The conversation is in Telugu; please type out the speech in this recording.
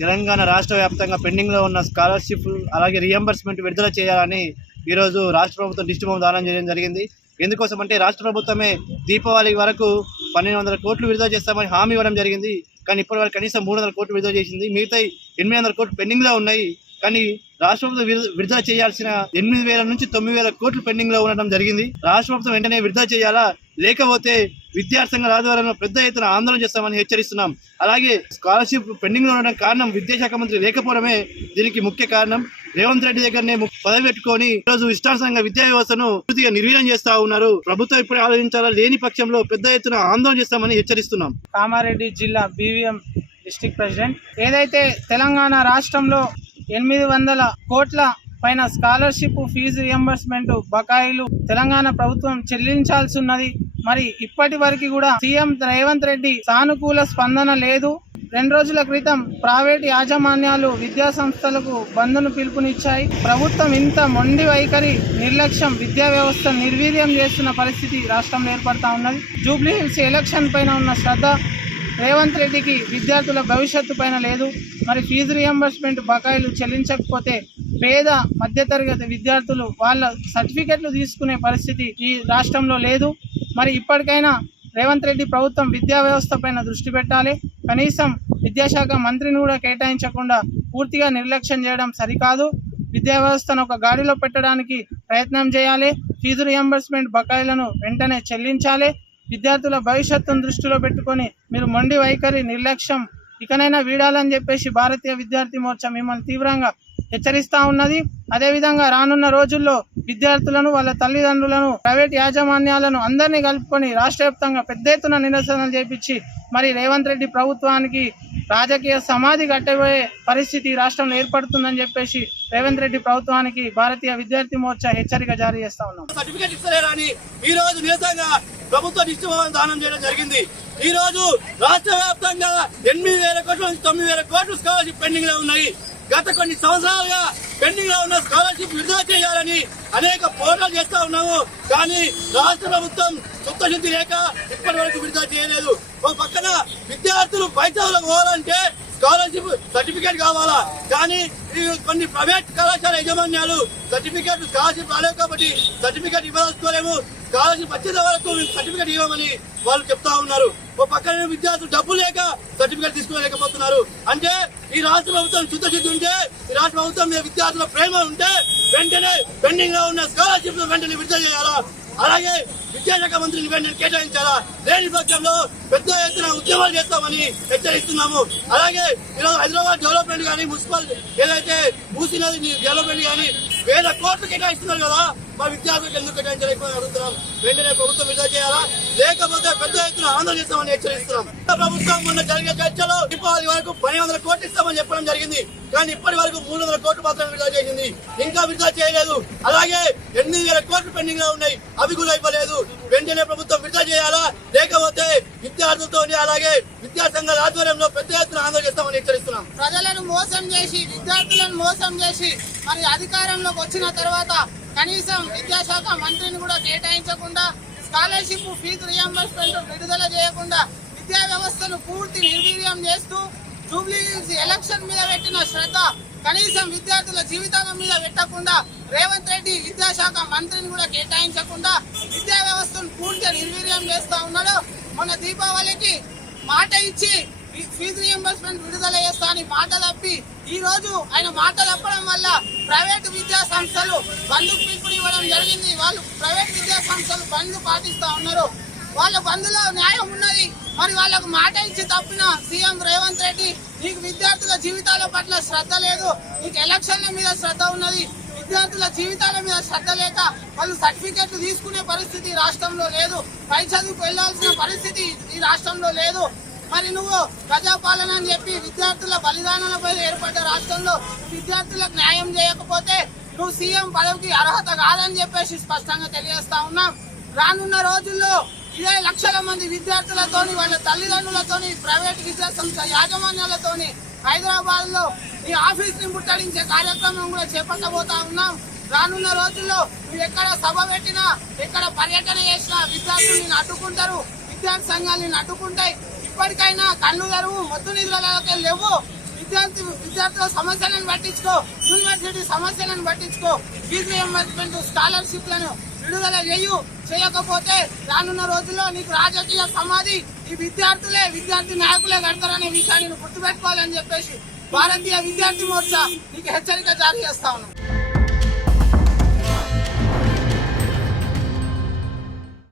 తెలంగాణ రాష్ట్ర వ్యాప్తంగా పెండింగ్లో ఉన్న స్కాలర్షిప్ అలాగే రీఎంబర్స్మెంట్ విడుదల చేయాలని ఈరోజు రాష్ట్ర ప్రభుత్వం దిష్టి బొమ్మ దానం చేయడం జరిగింది. ఎందుకోసం అంటే రాష్ట్ర ప్రభుత్వమే దీపావళి వరకు 1200 కోట్లు విడుదల చేస్తామని హామీ ఇవ్వడం జరిగింది. కానీ ఇప్పటివరకు కనీసం 300 కోట్లు విడుదల చేసింది. మిగతా 800 కోట్లు పెండింగ్లో ఉన్నాయి. కానీ రాష్ట్ర ప్రభుత్వం విడుదల చేయాల్సిన 8,000 నుంచి 9,000 కోట్లు పెండింగ్లో ఉండడం జరిగింది. రాష్ట్ర ప్రభుత్వం వెంటనే విడుదల చేయాలా, లేకపోతే విద్యార్థి సంఘాల ఆధ్వర్యంలో పెద్ద ఎత్తున ఆందోళన చేస్తామని హెచ్చరిస్తున్నాం. అలాగే స్కాలర్షిప్ పెండింగ్లో ఉండడం కారణం విద్యాశాఖ మంత్రి లేకపోవడమే దీనికి ముఖ్య కారణం. రేవంత్ రెడ్డి దగ్గరనే పదవి పెట్టుకొని ఈరోజు ఇష్టానుసారంగా విద్యా వ్యవస్థను పూర్తిగా నిర్వీర్యం చేస్తా ఉన్నారు. ప్రభుత్వం ఇప్పుడు ఆలోచించాలా, లేని పక్షంలో పెద్ద ఎత్తున ఆందోళన చేస్తామని హెచ్చరిస్తున్నాం. కామారెడ్డి జిల్లా BVM డిస్ట్రిక్ట్ ప్రెసిడెంట్. ఏదైతే తెలంగాణ రాష్ట్రంలో 800 కోట్ల పైన స్కాలర్షిప్ ఫీజు రియంబర్స్మెంట్ బకాయిలు తెలంగాణ ప్రభుత్వం చెల్లించాల్సి ఉన్నది. మరి ఇప్పటి వరకు కూడా సీఎం రేవంత్ రెడ్డి సానుకూల స్పందన లేదు. 2 రోజుల క్రితం ప్రైవేట్ యాజమాన్యాలు విద్యా సంస్థలకు బంద్ను పిలుపునిచ్చాయి. ప్రభుత్వం ఇంత మొండి వైఖరి, నిర్లక్ష్యం, విద్యా వ్యవస్థ నిర్వీర్యం చేస్తున్న పరిస్థితి రాష్ట్రంలో ఏర్పడతా ఉన్నది. జూబ్లీ హిల్స్ ఎలక్షన్ పైన ఉన్న శ్రద్ధ రేవంత్ రెడ్డికి విద్యార్థుల భవిష్యత్తు పైన లేదు. మరి ఫీజు రియంబర్స్మెంట్ బకాయిలు చెల్లించకపోతే పేద మధ్యతరగతి విద్యార్థులు వాళ్ళ సర్టిఫికెట్లు తీసుకునే పరిస్థితి ఈ రాష్ట్రంలో లేదు. మరి ఇప్పటికైనా రేవంత్ రెడ్డి ప్రభుత్వం విద్యా వ్యవస్థ పైన దృష్టి పెట్టాలి. కనీసం విద్యాశాఖ మంత్రిని కూడా కేటాయించకుండా పూర్తిగా నిర్లక్ష్యం చేయడం సరికాదు. విద్యా వ్యవస్థను ఒక గాడిలో పెట్టడానికి ప్రయత్నం చేయాలి. ఫీజు రియంబర్స్మెంట్ బకాయిలను వెంటనే చెల్లించాలి. విద్యార్థుల భవిష్యత్తును దృష్టిలో పెట్టుకొని మీరు మొండి వైఖరి, నిర్లక్ష్యం ఇకనైనా వీడాలని చెప్పేసి భారతీయ విద్యార్థి మోర్చా మిమ్మల్ని తీవ్రంగా హెచ్చరిస్తూ ఉన్నది. అదేవిధంగా రానున్న రోజుల్లో విద్యార్థులను, వాళ్ళ తల్లిదండ్రులను, ప్రైవేట్ యాజమాన్యాలను అందరినీ కలుపుకొని రాష్ట్ర వ్యాప్తంగా పెద్ద ఎత్తున నిరసనలు చేపించి మరి రేవంత్ రెడ్డి ప్రభుత్వానికి రాజకీయ సమాధి కట్టబోయే పరిస్థితి రాష్ట్రంలో ఏర్పడుతుందని చెప్పేసి రేవంత్ రెడ్డి ప్రభుత్వానికి భారతీయ విద్యార్థి మోర్చా హెచ్చరిక జారీ చేస్తా ఉన్నాం. సర్టిఫికేట్ ఇస్తలేరని ఈ రోజు నిరసనగా ప్రభుత్వ దిష్టి బొమ్మ దానం చేయడం జరిగింది. ఈ రోజు రాష్ట్ర వ్యాప్తంగా 8,000 కోట్ల నుంచి 9,000 కోట్లు స్కాలర్షిప్ పెండింగ్ లో ఉన్నాయి. గత కొన్ని సంవత్సరాలుగా పెండింగ్ లో ఉన్న స్కాలర్షిప్ విడుదల చేయాలని అనేక పోరాటాలు చేస్తా ఉన్నాము. కానీ రాష్ట్ర ప్రభుత్వం చిత్తశుద్ధి లేక ఇప్పటి వరకు విడుదల చేయలేదు. ఒక పక్కన విద్యార్థులు పైసలకు పోవాలంటే స్కాలర్షిప్ సర్టిఫికేట్ కావాలా, కానీ కొన్ని ప్రైవేట్ కళాశాల యజమాన్యాలు సర్టిఫికేట్ స్కాలర్షిప్ రాలేవు కాబట్టి సర్టిఫికేట్ ఇవ్వదలుచుకోలేము, స్కాలర్షిప్ వచ్చేంత వరకు సర్టిఫికేట్ ఇవ్వమని వాళ్ళు చెప్తా ఉన్నారు. ఓ పక్కన విద్యార్థులు డబ్బు లేక సర్టిఫికేట్ తీసుకోలేకపోతున్నారు. అంటే ఈ రాష్ట్ర ప్రభుత్వం చిత్తశుద్ధి ఉంటే, ఈ రాష్ట్ర ప్రభుత్వం మీద విద్యార్థుల ప్రేమ ఉంటే వెంటనే పెండింగ్ లో ఉన్న స్కాలర్షిప్ వెంటనే విడుదల చేయాలా, అలాగే విద్యాశాఖ మంత్రిని వెంటనే కేటాయించాలా. లేని పక్షంలో పెద్ద ఎత్తున ఉద్యమాలు చేస్తామని హెచ్చరిస్తున్నాము. అలాగే ఈరోజు హైదరాబాద్ డెవలప్మెంట్ కానీ, మున్సిపల్ ఏదైతే మూసినది డెవలప్మెంట్ కానీ 1,000 కోట్లు కేటాయిస్తున్నారు కదా, మా విద్యార్థులకు ఎందుకు కేటాయించలేకపోయి అడుగుతున్నాం. వెంటనే ప్రభుత్వం విడుదల చేయాలా, లేకపోతే పెద్ద ఎత్తున ఆందోళన చేస్తామని హెచ్చరిస్తున్నాం. ప్రభుత్వం మొన్న జరిగే చర్చలో దీపావళి వరకు 1,200 కోట్లు ఇస్తామని చెప్పడం జరిగింది. కానీ ఇప్పటి వరకు 300 కోట్లు మాత్రమే విడుదల చేసింది, ఇంకా విడుదల చేయలేదు. అలాగే 8,000 కోట్లు పెండింగ్ లో ఉన్నాయి, అవి కూడా ఇవ్వలేదు. వెంటనే ప్రభుత్వం విడుదల చేయాలా, లేకపోతే విద్యార్థులతో అలాగే విద్యా సంఘాల ఆధ్వర్యంలో పెద్ద ఎత్తున ఆందోళన చేస్తామని హెచ్చరిస్తున్నాం. ప్రజలను మోసం చేసి, విద్యార్థులను మోసం చేసి మరి అధికారంలోకి వచ్చిన తర్వాత కనీసం విద్యాశాఖ మంత్రిని కూడా కేటాయించకుండా, స్కాలర్షిప్ ఫీజు రియంబర్స్మెంట్ విడుదల చేయకుండా విద్యా వ్యవస్థను పూర్తి నిర్వీర్యం చేస్తూ జూబ్లీ హిల్స్ ఎలక్షన్ మీద పెట్టిన శ్రద్ధ కనీసం విద్యార్థుల జీవితాల మీద పెట్టకుండా, రేవంత్ రెడ్డి విద్యాశాఖ మంత్రిని కూడా కేటాయించకుండా విద్యా వ్యవస్థను పూర్తిగా నిర్వీర్యం చేస్తా ఉన్నాడు. మొన్న దీపావళికి మాట ఇచ్చి ఫీజు రియంబర్స్మెంట్ విడుదల చేస్తా అని మాట తప్పి ఈ రోజు ఆయన మాట తప్పడం వల్ల ప్రైవేటు విద్యా సంస్థలు బంద్కు పిలుపునివ్వడం జరిగింది. వాళ్ళు ప్రైవేట్ విద్యా సంస్థలు బంద్ పాటిస్తా ఉన్నారు. వాళ్ళ బంద్లో న్యాయం ఉన్నది. మరి వాళ్ళకు మాట ఇచ్చి తప్పిన సీఎం రేవంత్ రెడ్డి, నీకు విద్యార్థుల జీవితాల పట్ల శ్రద్ధ లేదు, నీకు ఎలక్షన్ల మీద శ్రద్ధ ఉన్నది, విద్యార్థుల జీవితాల మీద శ్రద్ధ లేక వాళ్ళు సర్టిఫికెట్లు తీసుకునే పరిస్థితి రాష్ట్రంలో లేదు, పై చదువుకు వెళ్లాల్సిన పరిస్థితి ఈ రాష్ట్రంలో లేదు. మరి నువ్వు ప్రజాపాలన అని చెప్పి విద్యార్థుల బలిదానాలపై ఏర్పడ్డ రాష్ట్రంలో విద్యార్థులకు న్యాయం చేయకపోతే నువ్వు సీఎం పదవికి అర్హత కాదని చెప్పేసి స్పష్టంగా తెలియజేస్తా ఉన్నాం. రానున్న రోజుల్లో ఇదే లక్షల మంది విద్యార్థులతోని, వాళ్ళ తల్లిదండ్రులతోని, ప్రైవేట్ విద్యా సంస్థ యాజమాన్యాలతోని హైదరాబాద్ లో ఈ ఆఫీస్ ని ముట్టడించే కార్యక్రమం కూడా చేపట్టబోతా ఉన్నాం. రానున్న రోజుల్లో నువ్వు ఎక్కడ సభ పెట్టినా, ఎక్కడ పర్యటన చేసినా విద్యార్థుల్ని అడ్డుకుంటారు, విద్యార్థి సంఘాలని అడ్డుకుంటాయి. ఇప్పటికైనా కళ్ళు తెరువు, మొద్దు నిధులకి లేవు. విద్యార్థుల సమస్యలను పట్టించుకో, యూనివర్సిటీ సమస్యలను పట్టించుకో, ఫీజు రియంబర్స్మెంట్ స్కాలర్షిప్లను విడుదల చేయకపోతే రానున్న రోజుల్లో నీకు రాజకీయ సమాధి ఈ విద్యార్థి నాయకులే కడతారనే విషయాన్ని గుర్తుపెట్టుకోవాలని చెప్పేసి భారతీయ విద్యార్థి మోర్చా నీకు హెచ్చరిక జారీ చేస్తా ఉన్నాం.